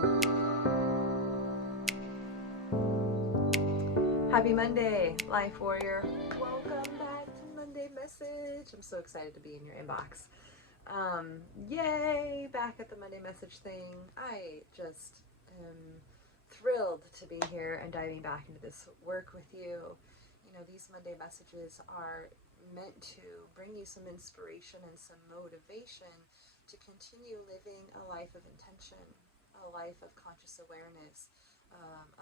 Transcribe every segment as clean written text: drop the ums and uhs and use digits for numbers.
Happy Monday, Life Warrior. Welcome back to Monday Message. I'm so excited to be in your inbox. Yay, back at the Monday Message thing. I just am thrilled to be here and diving back into this work with you. You know, these Monday Messages are meant to bring you some inspiration and some motivation to continue living a life of intention, a life of conscious awareness,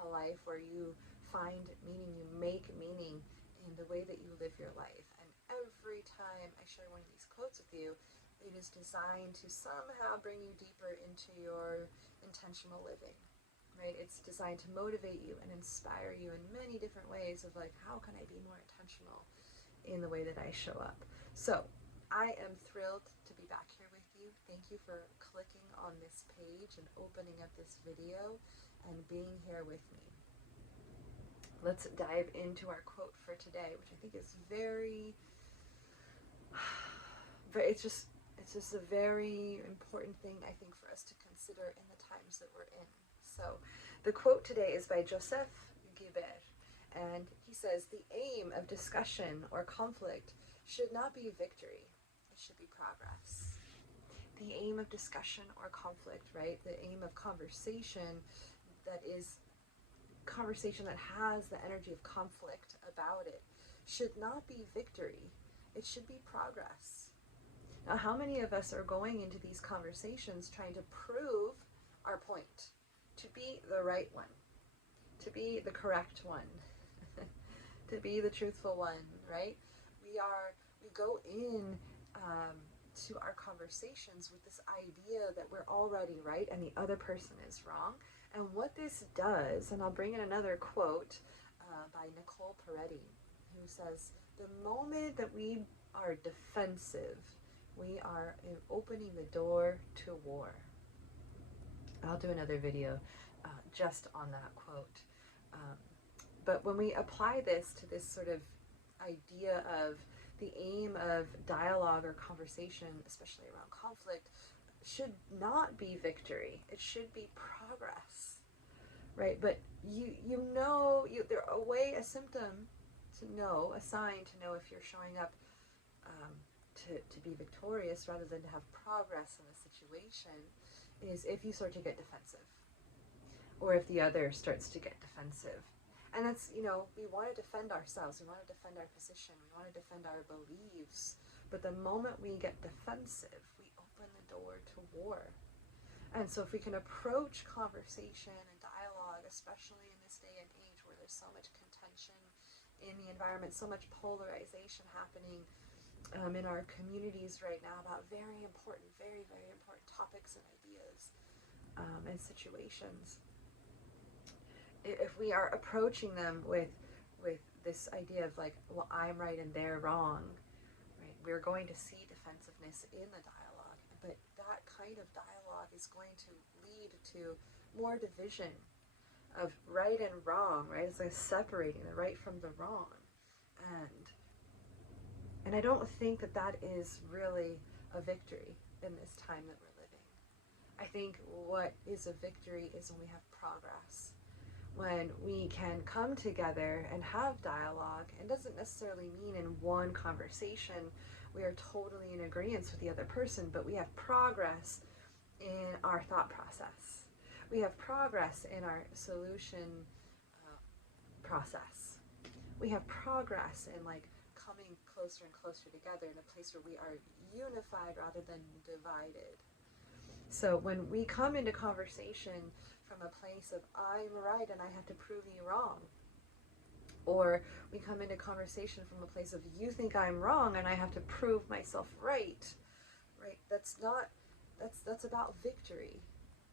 a life where you find meaning, you make meaning in the way that you live your life. And every time I share one of these quotes with you, it is designed to somehow bring you deeper into your intentional living, right? It's designed to motivate you and inspire you in many different ways of like, how can I be more intentional in the way that I show up? So I am thrilled to be back here with you. Thank you for clicking on this page and opening up this video and being here with me. Let's dive into our quote for today, which I think is it's just a very important thing, I think, for us to consider in the times that we're in. So the quote today is by Joseph Guibert, and he says, "The aim of discussion or conflict should not be victory, it should be progress." The aim of discussion or conflict, right? The aim of conversation that is conversation that has the energy of conflict about it should not be victory, it should be progress. Now, how many of us are going into these conversations trying to prove our point, to be the right one, to be the correct one, to be the truthful one, right? We go in to our conversations with this idea that we're already right and the other person is wrong. And what this does, and I'll bring in another quote by Nicole Peretti, who says, "The moment that we are defensive, we are opening the door to war." I'll do another video just on that quote. But when we apply this to this sort of idea of the aim of dialogue or conversation, especially around conflict, should not be victory. It should be progress, right? But they're a symptom to know, a sign to know if you're showing up to be victorious rather than to have progress in the situation, is if you start to get defensive, or if the other starts to get defensive. And that's, we want to defend ourselves, we want to defend our position, we want to defend our beliefs. But the moment we get defensive, we open the door to war. And so if we can approach conversation and dialogue, especially in this day and age where there's so much contention in the environment, so much polarization happening in our communities right now about very, very important topics and ideas and situations. If we are approaching them with this idea of like, well, I'm right and they're wrong, right? We're going to see defensiveness in the dialogue, but that kind of dialogue is going to lead to more division of right and wrong, right? It's like separating the right from the wrong, and I don't think that is really a victory in this time that we're living. I think what is a victory is when we have progress, when we can come together and have dialogue. It doesn't necessarily mean in one conversation we are totally in agreement with the other person, but we have progress in our thought process. We have progress in our solution process. We have progress in like coming closer and closer together in a place where we are unified rather than divided. So when we come into conversation from a place of I'm right and I have to prove you wrong, or we come into conversation from a place of you think I'm wrong and I have to prove myself right, that's about victory.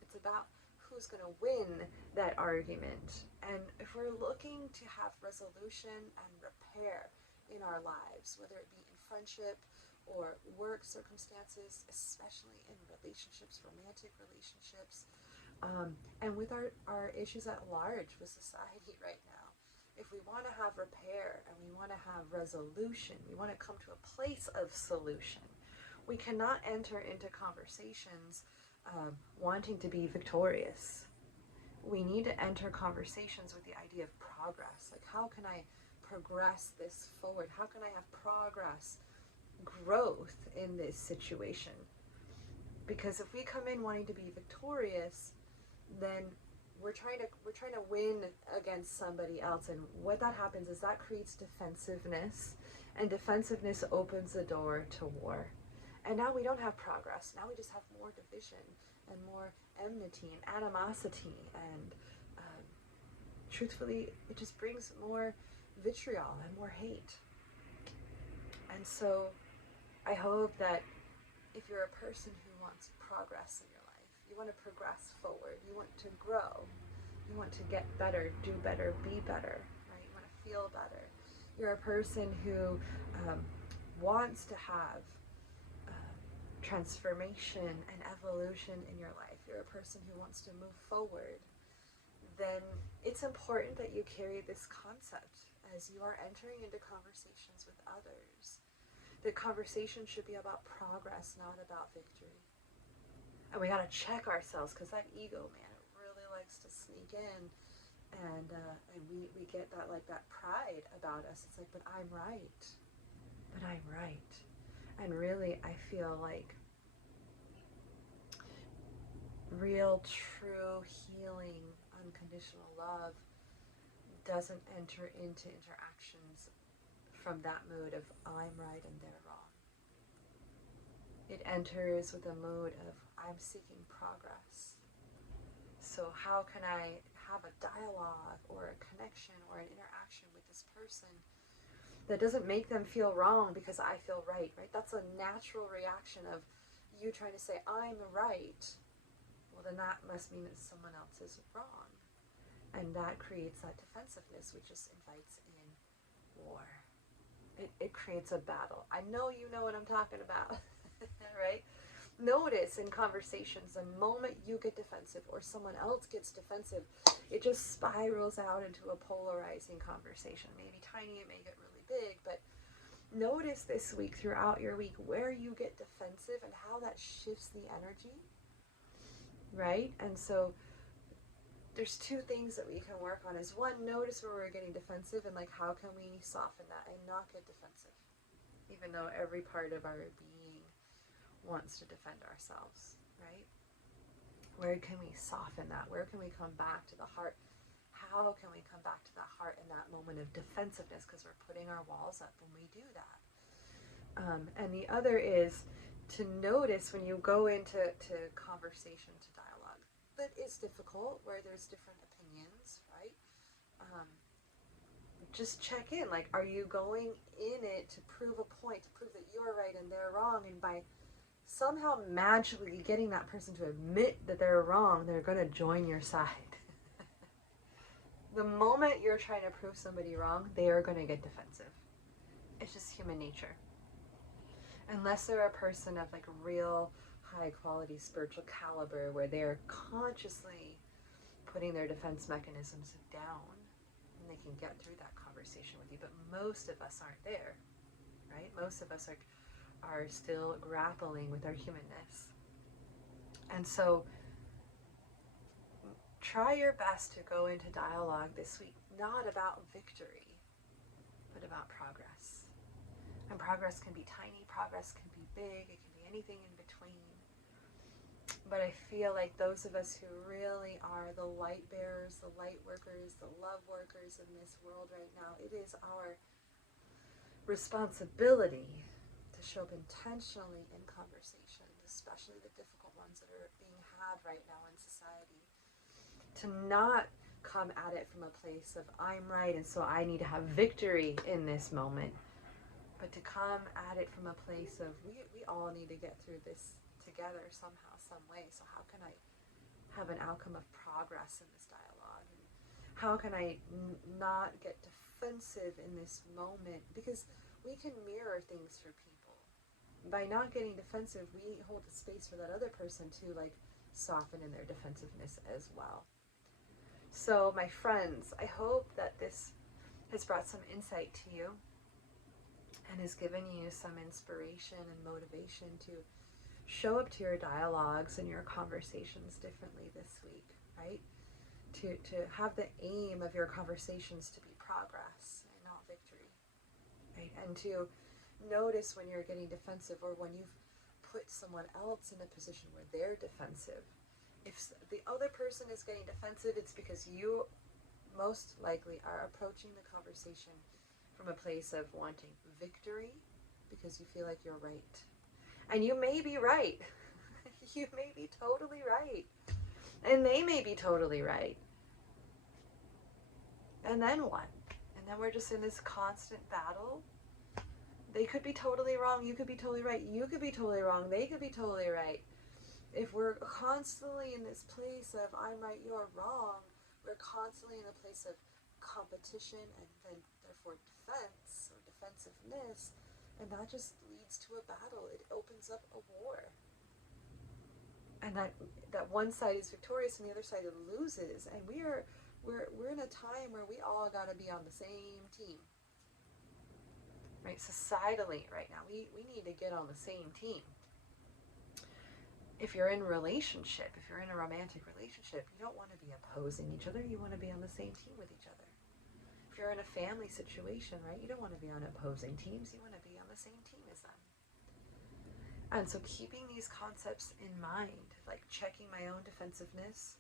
It's about who's going to win that argument. And if we're looking to have resolution and repair in our lives, whether it be in friendship or work circumstances, especially in relationships, romantic relationships, and with our issues at large with society right now. If we want to have repair and we want to have resolution, we want to come to a place of solution, we cannot enter into conversations wanting to be victorious. we need to enter conversations with the idea of progress. Like, how can I progress this forward? How can I have progress, growth in this situation? Because if we come in wanting to be victorious, then we're trying to win against somebody else, and what that happens is that creates defensiveness, and defensiveness opens the door to war. And now we don't have progress. Now we just have more division and more enmity and animosity, and truthfully, it just brings more vitriol and more hate. And so I hope that if you're a person who wants progress in your life, you want to progress forward, you want to grow, you want to get better, do better, be better, right? You want to feel better. You're a person who wants to have transformation and evolution in your life. You're a person who wants to move forward. Then it's important that you carry this concept as you are entering into conversations with others. The conversation should be about progress, not about victory. And we got to check ourselves, because that ego, man, it really likes to sneak in, and we get that, like, that pride about us. It's like, but I'm right. And really, I feel like real, true healing, unconditional love doesn't enter into interactions from that mood of I'm right and they're wrong. It enters with a mood of I'm seeking progress. So how can I have a dialogue or a connection or an interaction with this person that doesn't make them feel wrong because I feel right? That's a natural reaction of you trying to say I'm right. Well, then that must mean that someone else is wrong. And that creates that defensiveness, which just invites in war. It creates a battle. I know you know what I'm talking about, right? Notice in conversations, the moment you get defensive or someone else gets defensive, it just spirals out into a polarizing conversation. Maybe tiny, it may get really big, but notice this week, throughout your week, where you get defensive and how that shifts the energy, right? And so there's two things that we can work on. Is one, notice where we're getting defensive and, like, how can we soften that and not get defensive, even though every part of our being wants to defend ourselves, right? Where can we soften that? Where can we come back to the heart? How can we come back to that heart in that moment of defensiveness, because we're putting our walls up when we do that? And the other is to notice when you go into conversation, to dialogue, that is difficult, where there's different opinions, right? Just check in, like, are you going in it to prove a point, to prove that you're right and they're wrong, and by somehow magically getting that person to admit that they're wrong, they're going to join your side. The moment you're trying to prove somebody wrong, they are going to get defensive. It's just human nature. Unless they're a person of, like, real high quality spiritual caliber, where they're consciously putting their defense mechanisms down, and they can get through that conversation with you. But most of us aren't there, right? Most of us are still grappling with our humanness. And so try your best to go into dialogue this week, not about victory, but about progress. And progress can be tiny, progress can be big, it can be anything in between. But I feel like those of us who really are the light bearers, the light workers, the love workers in this world right now, it is our responsibility to show up intentionally in conversations, especially the difficult ones that are being had right now in society. To not come at it from a place of I'm right and so I need to have victory in this moment, but to come at it from a place of we all need to get through this together somehow, some way. So how can I have an outcome of progress in this dialogue? And how can I not get defensive in this moment? Because we can mirror things for people. By not getting defensive, we hold the space for that other person to, like, soften in their defensiveness as well. So my friends, I hope that this has brought some insight to you and has given you some inspiration and motivation to show up to your dialogues and your conversations differently this week, right? to have the aim of your conversations to be progress and not victory, right? And to notice when you're getting defensive, or when you've put someone else in a position where they're defensive. If the other person is getting defensive, it's because you most likely are approaching the conversation from a place of wanting victory, because you feel like you're right. And you may be right. You may be totally right. And they may be totally right. And then what? And then we're just in this constant battle. They could be totally wrong. You could be totally right. You could be totally wrong. They could be totally right. If we're constantly in this place of I'm right, you're wrong, we're constantly in a place of competition and then therefore defense or defensiveness, and that just leads to a battle. It opens up a war. And that one side is victorious and the other side loses. And we're in a time where we all got to be on the same team. Right? Societally right now, we need to get on the same team. If you're in a relationship, if you're in a romantic relationship, you don't want to be opposing each other. You want to be on the same team with each other. If you're in a family situation, right, you don't want to be on opposing teams. You want to be on the same team as them. And so keeping these concepts in mind, like checking my own defensiveness,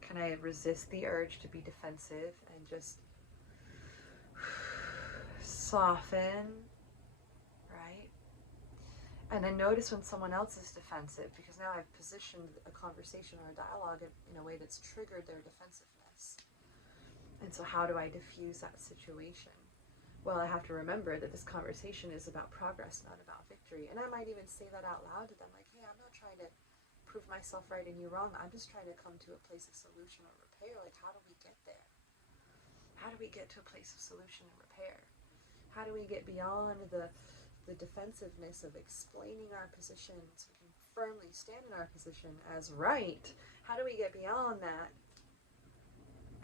can I resist the urge to be defensive and just soften, right? And then notice when someone else is defensive, because now I've positioned a conversation or a dialogue in a way that's triggered their defensiveness. And so how do I diffuse that situation? Well, I have to remember that this conversation is about progress, not about victory. And I might even say that out loud to them, like, hey, I'm not trying to prove myself right and you wrong. I'm just trying to come to a place of solution or repair. Like, how do we get there? How do we get to a place of solution and repair? How do we get beyond the defensiveness of explaining our position so we can firmly stand in our position as right? How do we get beyond that?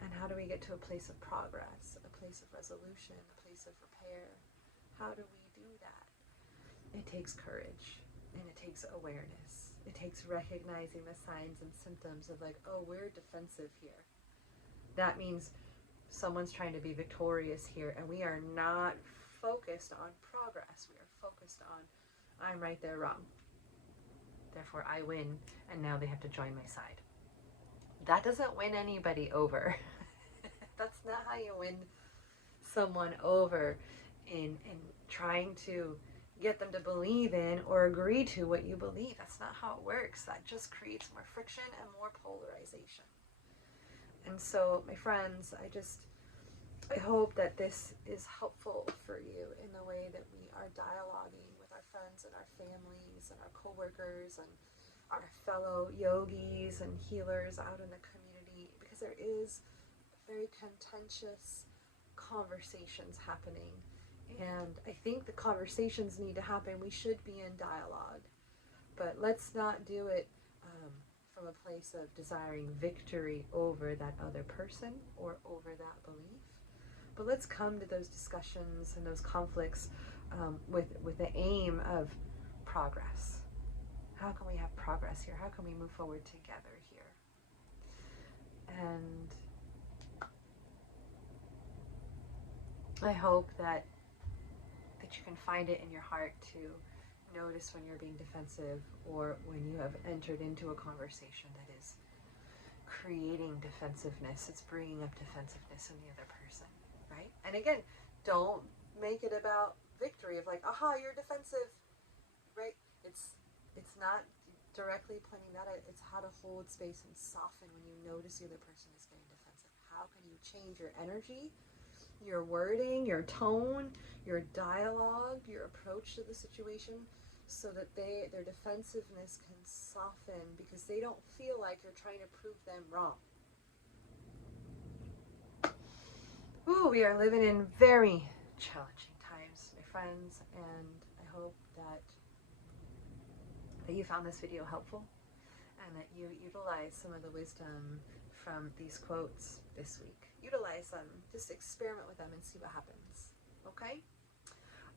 And how do we get to a place of progress, a place of resolution, a place of repair? How do we do that? It takes courage, and it takes awareness. It takes recognizing the signs and symptoms of like, oh, we're defensive here. That means someone's trying to be victorious here, and we are not focused on progress. We are focused on, I'm right, they're wrong. Therefore, I win, and now they have to join my side. That doesn't win anybody over. That's not how you win someone over in trying to get them to believe in or agree to what you believe. That's not how it works. That just creates more friction and more polarization. And so, my friends, I hope that this is helpful for you in the way that we are dialoguing with our friends and our families and our coworkers and our fellow yogis and healers out in the community, because there is very contentious conversations happening. And I think the conversations need to happen. We should be in dialogue. But let's not do it from a place of desiring victory over that other person or over that belief. But let's come to those discussions and those conflicts with the aim of progress. How can we have progress here? How can we move forward together here? And I hope that you can find it in your heart to notice when you're being defensive, or when you have entered into a conversation that is creating defensiveness. It's bringing up defensiveness in the other person, right? And again, don't make it about victory of like, aha, you're defensive, right? It's not directly pointing that out. It's how to hold space and soften when you notice the other person is getting defensive. How can you change your energy, your wording, your tone, your dialogue, your approach to the situation, so that their defensiveness can soften, because they don't feel like you're trying to prove them wrong. Ooh, we are living in very challenging times, my friends, and I hope that you found this video helpful and that you utilize some of the wisdom from these quotes this week. Utilize them. Just experiment with them and see what happens. Okay?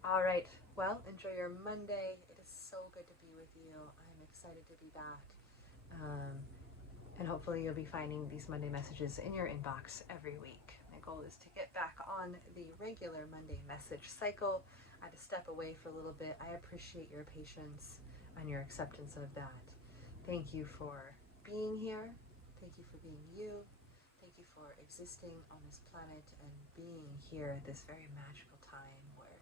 All right. Well, enjoy your Monday. It is so good to be with you. I'm excited to be back. And hopefully you'll be finding these Monday messages in your inbox every week. My goal is to get back on the regular Monday message cycle. I had to step away for a little bit. I appreciate your patience and your acceptance of that. Thank you for being here. Thank you for being you. Thank you for existing on this planet and being here at this very magical time where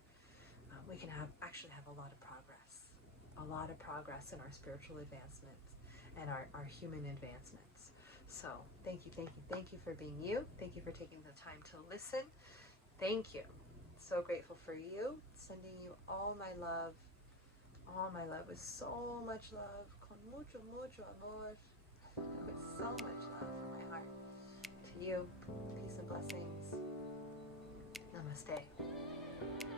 we can actually have a lot of progress in our spiritual advancements and our human advancements. So thank you for being you. Thank you for taking the time to listen. Thank you. So grateful for you. Sending you all my love with so much love. Con mucho, mucho amor. With so much love from my heart. To you, peace and blessings. Namaste.